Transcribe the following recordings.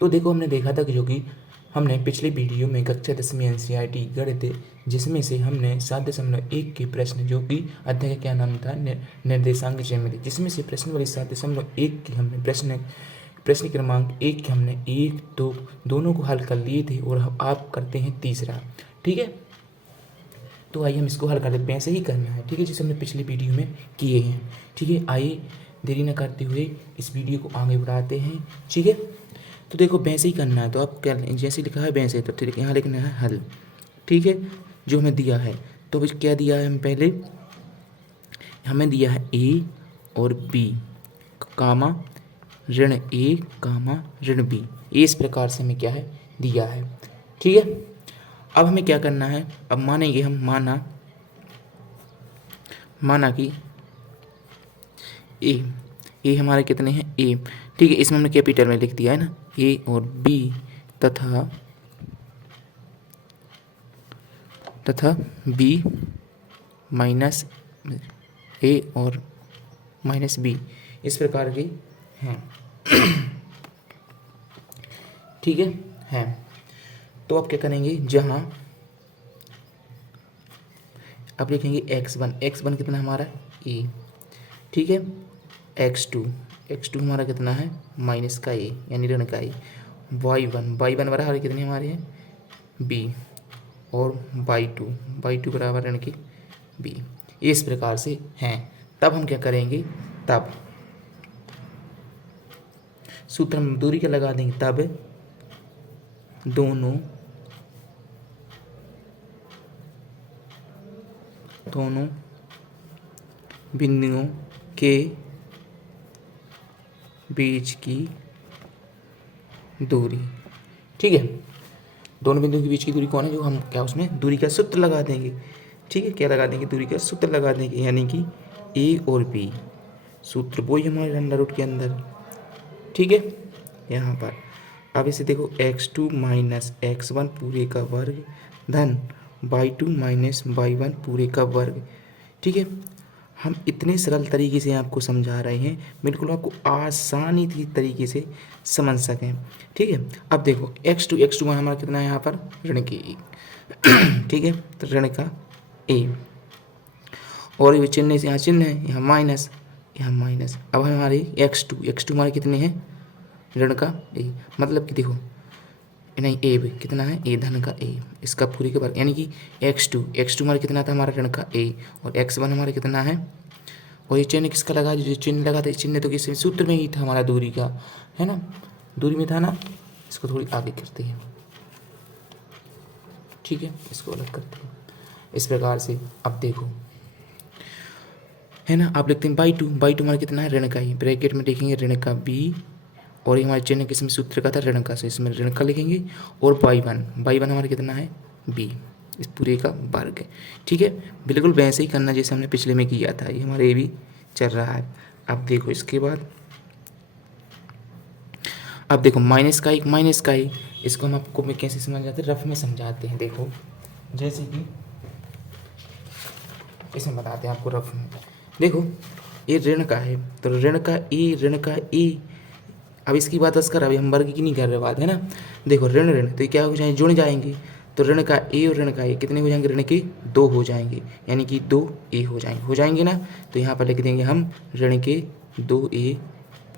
तो देखो हमने देखा था कि जो कि हमने पिछले वीडियो में कक्षा 10वीं एनसीईआरटी गणित जिसमें से हमने 7.1 के प्रश्न जो कि अध्याय का क्या नाम था निर्देशांक ज्यामिति, जिसमें से प्रश्न वाली 7.1 की हमने प्रश्न क्रमांक 1 के हमने 1 2 दोनों को हल कर लिए थे और हम आप करते हैं तीसरा। ठीक है, तो आइए हम इसको हल कर लेते हैं, ऐसे ही करना है। ठीक है, जैसे हमने पिछले वीडियो में किए हैं। ठीक है, आइए देरी न करते हुए इस वीडियो को आगे बढ़ाते हैं। ठीक है, तो देखो वैसे ही करना है, तो आप क्या जैसे लिखा है वैसे, तो ठीक है यहाँ लिखना है हल। ठीक है, जो हमें दिया है, तो क्या दिया है, हम पहले हमें दिया है ए और बी कामा ऋण ए कामा ऋण बी, इस प्रकार से हमें क्या है दिया है। ठीक है, अब हमें क्या करना है, अब मानेंगे हम, माना कि ए हमारे कितने हैं ए। ठीक है, इसमें हमने कैपिटल में लिख दिया है ना, ए और बी तथा बी माइनस ए और माइनस बी, इस प्रकार की हैं। ठीक है, तो आप क्या करेंगे, जहाँ आप लिखेंगे x1 कितना हमारा ए। ठीक है, x2 हमारा कितना है माइनस का ए यानी ऋण का ए। y1 बराबर कितने हमारे हैं b, और y2 बराबर ऋण के b, इस प्रकार से हैं। तब हम क्या करेंगे, तब सूत्र हम दूरी का लगा देंगे, तब दोनों बिंदुओं के बीच की दूरी। ठीक है, दोनों बिंदुओं के बीच की दूरी कौन है, जो हम क्या उसमें दूरी का सूत्र लगा देंगे। ठीक है, क्या लगा देंगे, दूरी का सूत्र लगा देंगे, यानी कि ए और बी, सूत्र वही हमारे अंडर रूट के अंदर। ठीक है, यहाँ पर अब इसे देखो x2 माइनस x1 पूरे का वर्ग धन y2 माइनस y1 पूरे का वर्ग। ठीक है, हम इतने सरल तरीके से आपको समझा रहे हैं, बिल्कुल आपको आसानी तरीके से समझ सकें। ठीक है, अब देखो x2 हमारा कितना है यहाँ पर ऋण के ए। ठीक है, तो ऋण का ए, और ये चिन्ह से यहाँ चिन्ह है, यहाँ माइनस यहाँ माइनस। अब हमारे x2 हमारे कितने हैं ऋण का ए, मतलब कि देखो नहीं ए भी कितना है ए धन का ए, इसका पूरी के वर्ग, यानी कि x2 हमारा कितना था हमारा ऋण का ए, और x1 हमारा कितना है, और ये चिन्ह किसका लगा, जो चिन्ह लगा था चिन्ह तो किस सूत्र में ही था हमारा दूरी का, है ना, दूरी में था ना। इसको थोड़ी आगे करते हैं। ठीक है, इसको अलग करते हैं इस प्रकार से। अब देखो है ना, आप लिखते हैं y2 हमारा कितना है ऋण का ही, ब्रैकेट में लिखेंगे ऋण का b, और ये हमारे चिन्ह किसमें सूत्र का था ऋण का, से इसमें ऋण का लिखेंगे, और y1 हमारा कितना है b, इस पूरे का वर्ग। ठीक है, बिल्कुल वैसे ही करना जैसे हमने पिछले में किया था, ये हमारे ये भी चल रहा है। अब देखो इसके बाद, अब देखो माइनस का ही, इसको हम आपको में कैसे समझाते हैं, रफ में समझाते हैं। देखो जैसे कि इसमें बताते हैं आपको रफ में। देखो ये ऋण का है, तो ऋण का ए, अब इसकी बात बस कर, अभी हम वर्ग की नहीं कर रहे बात, है ना। देखो ऋण तो ये क्या हो जाएंगे, जुड़ जाएंगे, तो ऋण का ए और ऋण का ए कितने हो जाएंगे, ऋण के 2 हो जाएंगे, यानी कि 2a हो जाएंगे ना। तो यहाँ पर लिख देंगे हम ऋण के 2a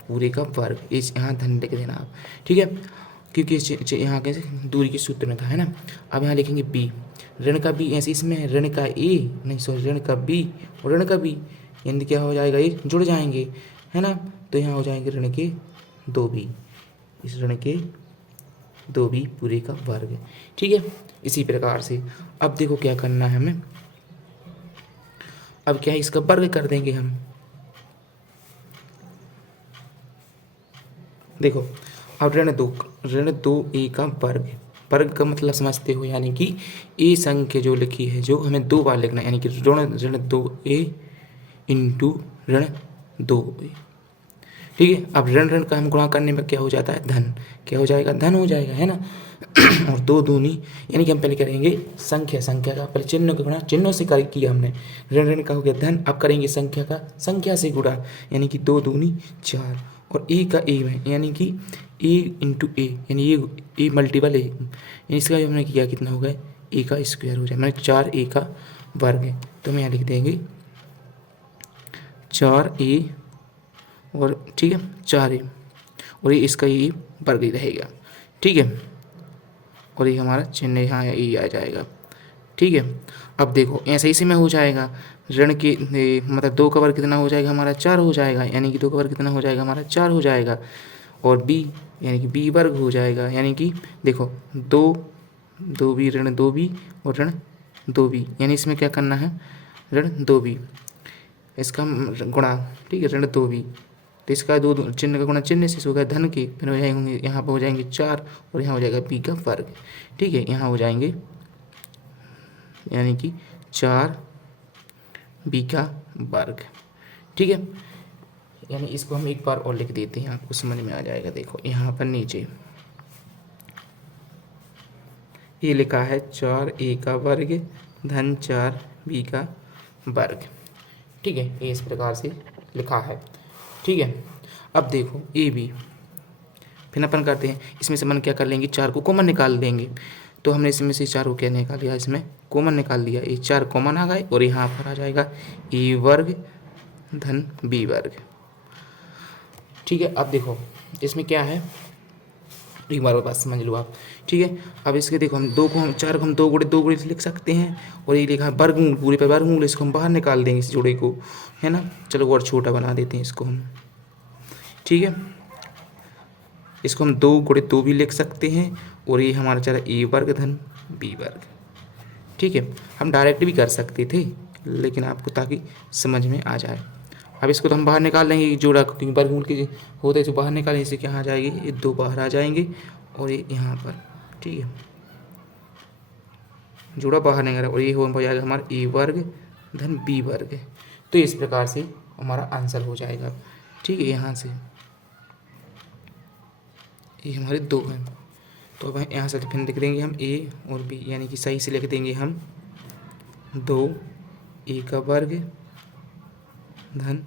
पूरे का वर्ग, इस यहाँ धन लिख देना आप। ठीक है, क्योंकि यहाँ के दूरी के सूत्र में था, है ना। अब यहाँ लिखेंगे b, ऋण का b, ऐसे इसमें ऋण का a नहीं सॉरी ऋण का b और ऋण का b, यानी क्या हो जाएगा, ये जुड़ जाएंगे, है ना। तो यहाँ हो जाएंगे ऋण के 2b, इस ऋण के 2b पूरे का वर्ग। ठीक है, इसी प्रकार से अब देखो क्या करना है हमें, अब क्या है इसका वर्ग कर देंगे हम। देखो अब ऋण 2a का वर्ग का मतलब समझते हो, यानी कि ए संख्या जो लिखी है, जो हमें 2 बार लिखना है, यानी कि ऋण 2a इंटू ऋण 2a। ठीक है, अब ऋण का हम गुणा करने में क्या हो जाता है, धन, क्या हो जाएगा, धन हो जाएगा, है ना। और 2 दूनी, यानी कि हम पहले करेंगे संख्या का पहले चिन्ह का गुणा, चिन्हों से किया हमने, ऋण का हो गया धन, अब करेंगे संख्या का संख्या से गुणा, यानी कि 2 दूनी 4, और ए का ए में, यानी कि ए इंटू ए, यानी ये ए मल्टीपल ए, यानी इसका जो हमने किया कितना होगा, ए का स्क्वायर हो जाए, मतलब 4 ए का वर्ग है। तो हम यहाँ लिख देंगे 4 ए और ठीक है 4 ए, और ये इसका ये वर्ग ही रहेगा, ठीक है। और ये हमारा चिन्ह यहाँ ये आ जाएगा, ठीक है। अब देखो ऐसे ही में हो जाएगा, ऋण के मतलब 2 का वर्ग कितना हो जाएगा हमारा 4 हो जाएगा, यानी कि 2 का वर्ग कितना हो जाएगा हमारा 4 हो जाएगा। और बी यानी कि बी वर्ग हो जाएगा, यानी कि देखो 2 बी ऋण 2 बी और ऋण 2 बी, यानी इसमें क्या करना है ऋण 2 बी, इसका गुणा, ठीक है ऋण 2 बी, तो इसका 2 चिन्ह का गुणा चिन्ह से होगा धन के, फिर हो जाएंगे यहाँ पर हो जाएंगे 4 और यहाँ हो जाएगा बी का वर्ग, ठीक है। यहाँ हो जाएंगे यानी कि 4 बी का वर्ग, ठीक है। यानी इसको हम एक बार और लिख देते हैं, आपको समझ में आ जाएगा। देखो यहाँ पर नीचे ये लिखा है 4 ए का वर्ग धन 4 बी का वर्ग, ठीक है। ये इस प्रकार से लिखा है, ठीक है। अब देखो ए बी, फिर अपन करते हैं इसमें से अपन क्या कर लेंगे 4 को कॉमन निकाल देंगे। तो हमने इसमें से 4 को क्या निकाल लिया, इसमें कॉमन निकाल लिया, ये 4 कॉमन आ गए और यहाँ पर आ जाएगा ए वर्ग धन बी वर्ग, ठीक है। अब देखो इसमें क्या है, एक बार बात समझ लो आप, ठीक है। अब इसके देखो हम 4 को हम 2 गुणे लिख सकते हैं, और ये लिखा है वर्गमूल, पूरे पर वर्गमूल, इसको हम बाहर निकाल देंगे इस जोड़े को, है ना। चलो और छोटा बना देते हैं इसको हम, ठीक है। इसको हम 2 गुणे 2 भी लिख सकते हैं, और ये हमारा चला ए वर्ग धन बी वर्ग, ठीक है। हम डायरेक्ट भी कर सकते थे, लेकिन आपको ताकि समझ में आ जाए। अब इसको तो हम बाहर निकाल लेंगे जोड़ा, क्योंकि वर्गमूल के होते तो बाहर निकालें, इससे क्या आ जाएगी, ये 2 बाहर आ जाएंगे और ये यहाँ पर, ठीक है जोड़ा बाहर निकल रहा है, और ये हो जाएगा हमारा ए वर्ग धन बी वर्ग। तो इस प्रकार से हमारा आंसर हो जाएगा, ठीक है। यहाँ से ये हमारे 2 हैं, तो अब यहाँ से फिर लिख देंगे हम ए और बी, यानी कि सही से लिख देंगे हम 2 ए का वर्ग धन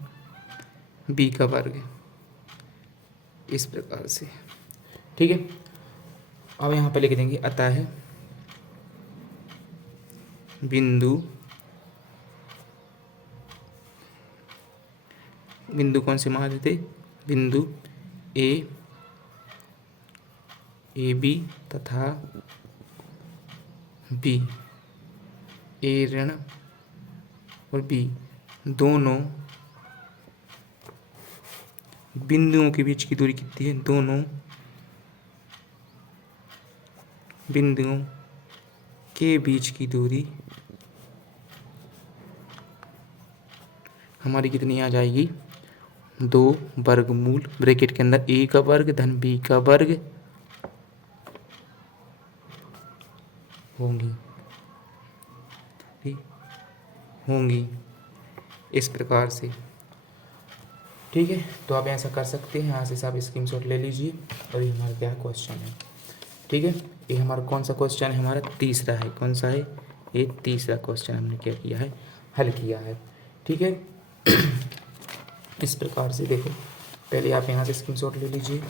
बी का वर्ग, इस प्रकार से, ठीक है। अब यहाँ पर लिख देंगे अतः बिंदु कौन से मान देते, बिंदु ए बी तथा बी, ए ऋण और बी दोनों बिंदुओं के बीच की दूरी कितनी है, दोनों बिंदुओं के बीच की दूरी हमारी कितनी आ जाएगी, 2 वर्गमूल ब्रैकेट के अंदर ए का वर्ग धन बी का वर्ग होंगी इस प्रकार से, ठीक है। तो आप ऐसा कर सकते हैं, यहाँ से आप स्क्रीनशॉट ले लीजिए, और ये हमारा क्या क्वेश्चन है, ठीक है। ये हमारा कौन सा क्वेश्चन है, हमारा तीसरा है, कौन सा है, ये तीसरा क्वेश्चन हमने क्या किया है, हल किया है, ठीक है। इस प्रकार से देखो, पहले आप यहाँ से स्क्रीनशॉट ले लीजिए,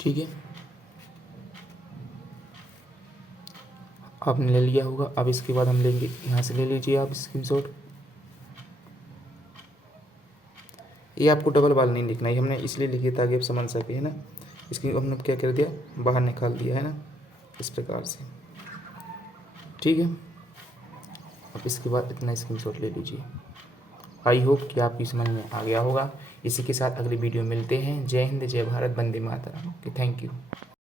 ठीक है। आपने ले लिया होगा, अब इसके बाद हम लेंगे, यहाँ से ले लीजिए आप स्क्रीनशॉट। ये आपको डबल बाल नहीं लिखना है, हमने इसलिए लिखे ताकि आप समझ सके, है ना। इसकी हमने क्या कर दिया, बाहर निकाल दिया, है ना, इस प्रकार से, ठीक है। अब इसके बाद इतना स्क्रीनशॉट ले लीजिए। आई होप कि आपकी समझ में आ गया होगा। इसी के साथ अगली वीडियो मिलते हैं। जय हिंद, जय भारत, वंदे मातरम। Okay, thank you.